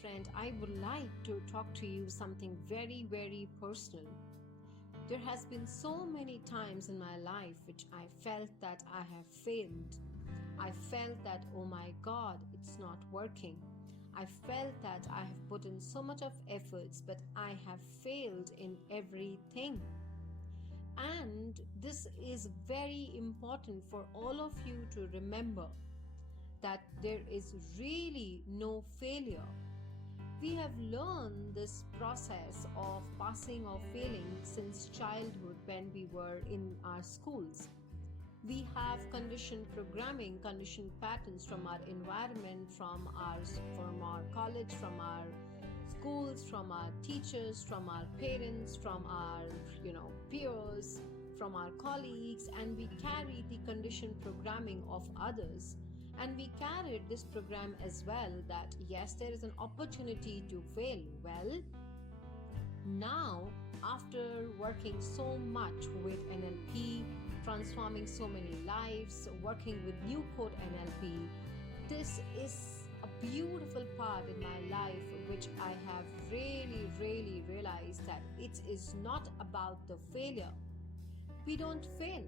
friend, I would like to talk to you something very, very personal. There has been so many times in my life which I felt that I have failed. I felt that, oh my God, it's not working. I felt that I have put in so much of efforts, but I have failed in everything. And this is very important for all of you to remember that there is really no failure. We have learned this process of passing or failing since childhood when we were in our schools. We have conditioned programming, conditioned patterns from our environment, from our college, from our schools, from our teachers, from our parents, from our peers, from our colleagues, and we carry the conditioned programming of others. And we carried this program as well, that yes, there is an opportunity to fail. Well, now after working so much with NLP, transforming so many lives, working with New Code NLP, this is a beautiful part in my life which I have really realized that it is not about the failure. We don't fail.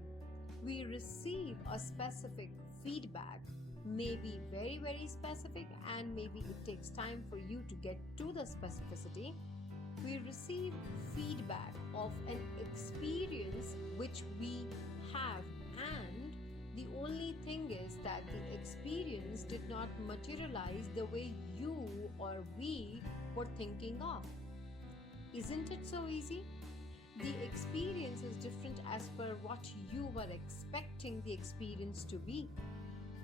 We receive a specific feedback, maybe very specific, and maybe it takes time for you to get to the specificity. We receive feedback of an experience which we have, and the only thing is that the experience did not materialize the way you or we were thinking of. Isn't it so easy? The experience is different as per what you were expecting the experience to be.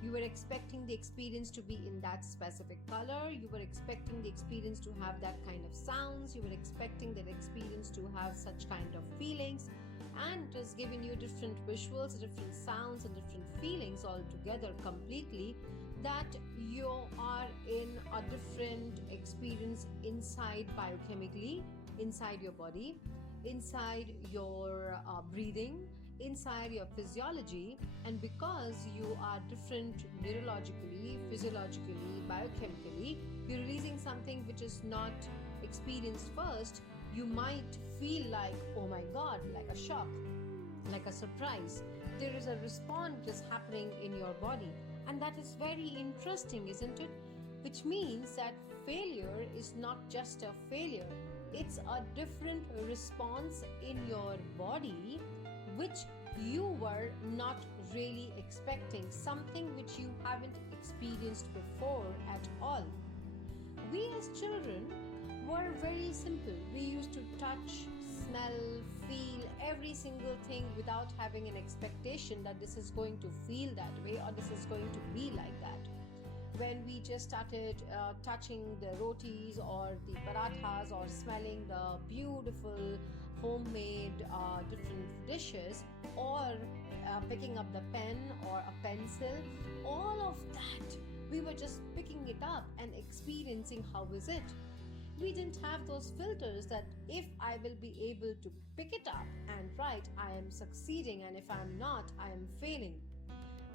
You were expecting the experience to be in that specific color. You were expecting the experience to have that kind of sounds. You were expecting that experience to have such kind of feelings. And it has given you different visuals, different sounds, and different feelings all together completely, that you are in a different experience inside biochemically, inside your body, inside your breathing, inside your physiology. And because you are different neurologically, physiologically, biochemically, you're releasing something which is not experienced first. You might feel like, oh my God, like a shock, like a surprise. There is a response which is happening in your body, and that is very interesting, isn't it? Which means that failure is not just a failure. It's a different response in your body which you were not really expecting, something which you haven't experienced before at all. We as children were very simple. We used to touch, smell, feel every single thing without having an expectation that this is going to feel that way or this is going to be like that. When we just started touching the rotis or the parathas or smelling the beautiful homemade different dishes, or picking up the pen or a pencil, all of that, we were just picking it up and experiencing how is it. We didn't have those filters that if I will be able to pick it up and write, I am succeeding, and if I'm not, I am failing.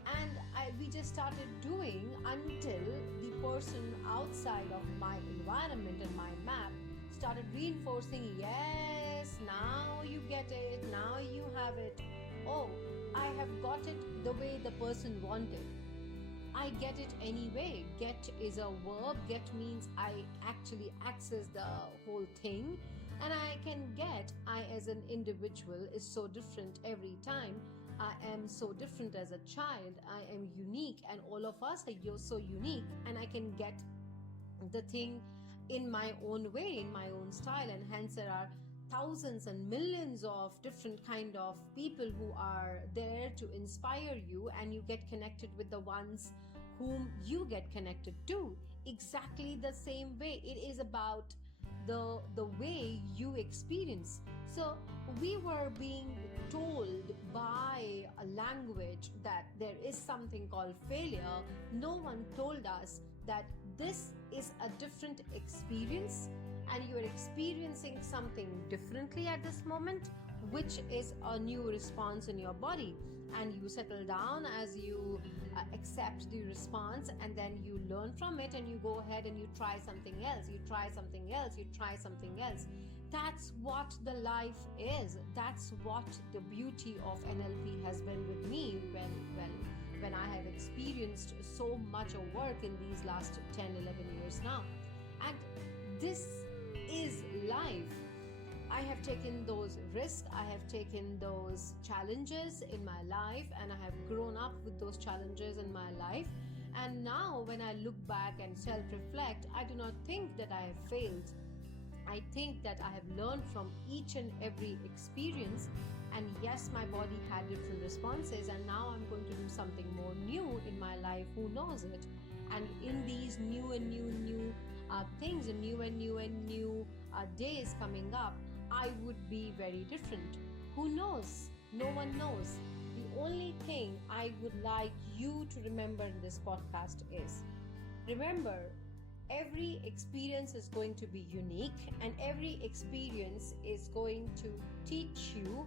And we just started doing until the person outside of my environment and my map started reinforcing, yes, now you get it, now you have it. Oh, I have got it the way the person wanted. I get it anyway. Get is a verb. Get means I actually access the whole thing. And I can get, I as an individual is so different every time. I am so different as a child. I am unique, and all of us are so unique, and I can get the thing in my own way, in my own style. And hence there are thousands and millions of different kind of people who are there to inspire you, and you get connected with the ones whom you get connected to. Exactly the same way. It is about the way you experience. So we were being told by a language that there is something called failure. No one told us that this is a different experience and you are experiencing something differently at this moment. which is a new response in your body. And you settle down as you accept the response, and then you learn from it, and you go ahead and you try something else, you try something else, you try something else. That's what the life is. That's what the beauty of NLP has been with me when I have experienced so much of work in these last 10, 11 years now. And this is life. I have taken those risks, I have taken those challenges in my life, and I have grown up with those challenges in my life. And now, when I look back and self reflect, I do not think that I have failed. I think that I have learned from each and every experience. And yes, my body had different responses, and now I'm going to do something more new in my life. Who knows it? And in these new things, and new days coming up, I would be very different. Who knows? No one knows. The only thing I would like you to remember in this podcast is, remember, every experience is going to be unique, and every experience is going to teach you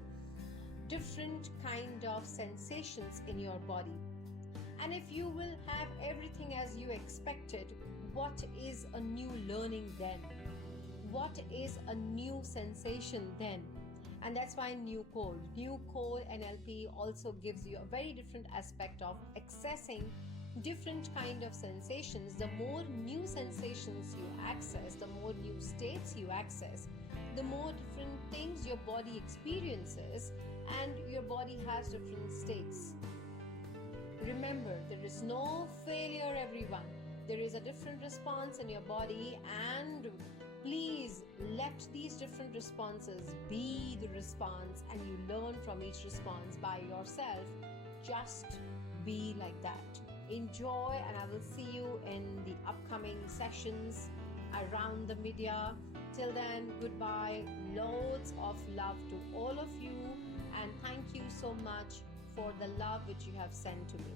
different kind of sensations in your body. And if you will have everything as you expected, what is a new learning then? What is a new sensation then? And that's why New Code NLP also gives you a very different aspect of accessing different kind of sensations. The more new sensations you access, the more new states you access, the more different things your body experiences, and your body has different states. Remember, there is no failure, everyone. There is a different response in your body, and please let these different responses be the response, and you learn from each response by yourself. Just be like that. Enjoy, and I will see you in the upcoming sessions around the media. Till then, goodbye. Loads of love to all of you, and thank you so much for the love which you have sent to me.